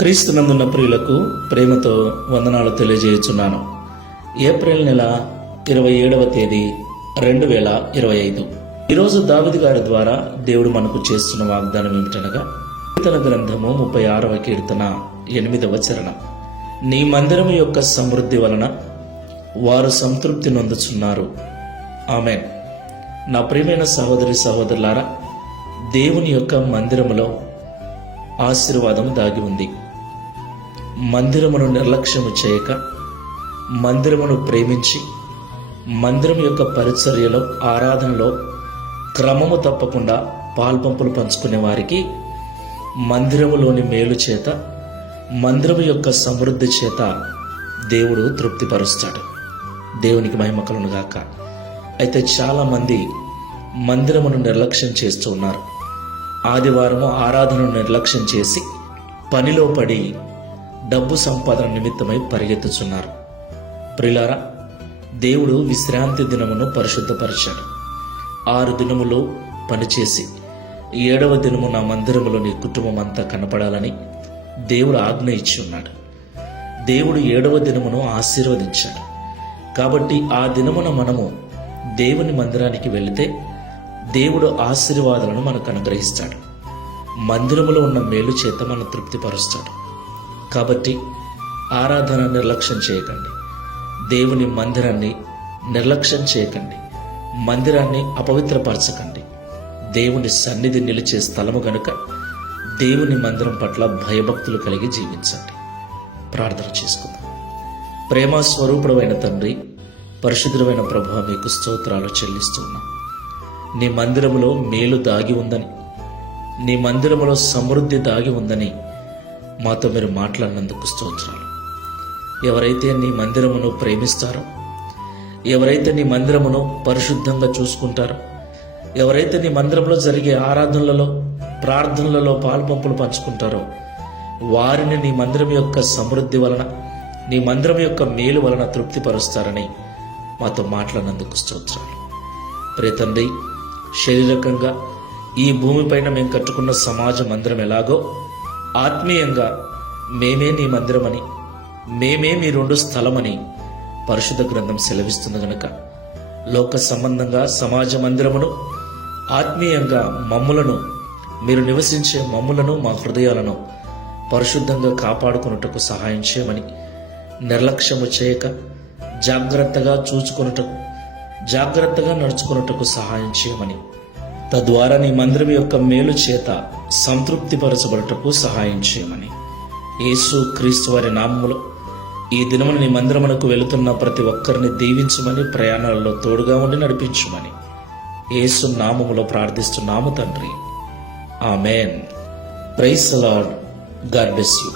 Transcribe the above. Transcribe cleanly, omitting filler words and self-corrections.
క్రీస్తునందున్న ప్రియులకు ప్రేమతో వందనాలు తెలియజేయుచున్నాను. ఏప్రిల్ నెల 27వ తేదీ 2025. ఈరోజు దావీదు గారి ద్వారా దేవుడు మనకు చేస్తున్న వాగ్దానం ఏమిటనగా, కీర్తన గ్రంథము 36వ కీర్తన 8వ చరణం. నీ మందిరము యొక్క సమృద్ధి వలన వారు సంతృప్తి నొందుచున్నారు. ఆమేన్. నా ప్రియమైన సహోదరి సహోదరులారా, దేవుని యొక్క మందిరములో ఆశీర్వాదం దాగి ఉంది. మందిరమును నిర్లక్ష్యము చేయక, మందిరమును ప్రేమించి, మందిరం యొక్క పరిచర్యలో, ఆరాధనలో క్రమము తప్పకుండా పాల్పంపులు పంచుకునే వారికి మందిరములోని మేలు చేత, మందిరము యొక్క సమృద్ధి చేత దేవుడు తృప్తిపరుస్తాడు. దేవునికి మహిమ కలుగునుగాక. అయితే చాలామంది మందిరమును నిర్లక్ష్యం చేస్తూ ఉన్నారు. ఆదివారము ఆరాధనను నిర్లక్ష్యం చేసి పనిలో పడి డబ్బు సంపాదన నిమిత్తమై పరిగెత్తుచున్నారు. ప్రియులారా, దేవుడు విశ్రాంతి దినమును పరిశుద్ధపరిచాడు. 6 దినములు పనిచేసి 7వ దినము నా మందిరములో నీ కుటుంబం అంతా కనపడాలని దేవుడు ఆజ్ఞ ఇచ్చి ఉన్నాడు. దేవుడు 7వ దినమును ఆశీర్వదించాడు. కాబట్టి ఆ దినమున మనము దేవుని మందిరానికి వెళితే దేవుడు ఆశీర్వాదాలను మనకు అనుగ్రహిస్తాడు. మందిరములో ఉన్న మేలు చేత మనం తృప్తిపరుస్తాడు. కాబట్టి ఆరాధన నిర్లక్ష్యం చేయకండి. దేవుని మందిరాన్ని నిర్లక్ష్యం చేయకండి. మందిరాన్ని అపవిత్రపరచకండి. దేవుని సన్నిధి నిలిచే స్థలము గనుక దేవుని మందిరం పట్ల భయభక్తులు కలిగి జీవించండి. ప్రార్థన చేసుకుందాం. ప్రేమ స్వరూపుడమైన తండ్రి, పరిశుద్ధమైన ప్రభువా, మీకు స్తోత్రాలు చెల్లిస్తున్నాం. నీ మందిరములో మేలు దాగి ఉందని, నీ మందిరములో సమృద్ధి దాగి ఉందని మాతో మీరు మాట్లాడినందుకు స్తోత్రాలు. ఎవరైతే నీ మందిరమును ప్రేమిస్తారో, ఎవరైతే నీ మందిరమును పరిశుద్ధంగా చూసుకుంటారో, ఎవరైతే నీ మందిరంలో జరిగే ఆరాధనలలో, ప్రార్థనలలో పాల్పంపులు పంచుకుంటారో, వారిని నీ మందిరం యొక్క సమృద్ధి వలన, నీ మందిరం యొక్క మేలు వలన తృప్తిపరుస్తారని మాతో మాట్లాడినందుకు స్తోత్రాలు. ప్రియ తండ్రి, శారీరకంగా ఈ భూమిపైన మేము కట్టుకున్న సమాజ మందిరం ఎలాగో, ఆత్మీయంగా మేమే నీ మందిరమని, మేమే మీ 2 స్థలమని పరిశుద్ధ గ్రంథం సెలవిస్తుంది గనుక, లోక సంబంధంగా సమాజ మందిరమును, ఆత్మీయంగా మమ్ములను, మీరు నివసించే మమ్ములను, మా హృదయాలను పరిశుద్ధంగా కాపాడుకొనుటకు సహాయం చేయమని, నిర్లక్ష్యము చేయక జాగ్రత్తగా చూచుకొనుటకు, జాగ్రత్తగా నడుచుకొనుటకు సహాయం చేయమని, తద్వారా నీ మందిరం యొక్క మేలు చేత సంతృప్తిపరచబడుటకు సహాయం చేయమని, యేసు క్రీస్తు వారి నామములో ఈ దినమున నీ మందిరమునకు వెళుతున్న ప్రతి ఒక్కరిని దీవించమని, ప్రయాణాలలో తోడుగా ఉండి నడిపించమని యేసు నామములో ప్రార్థిస్తున్నాము తండ్రి. Amen. Praise the lord. God bless you.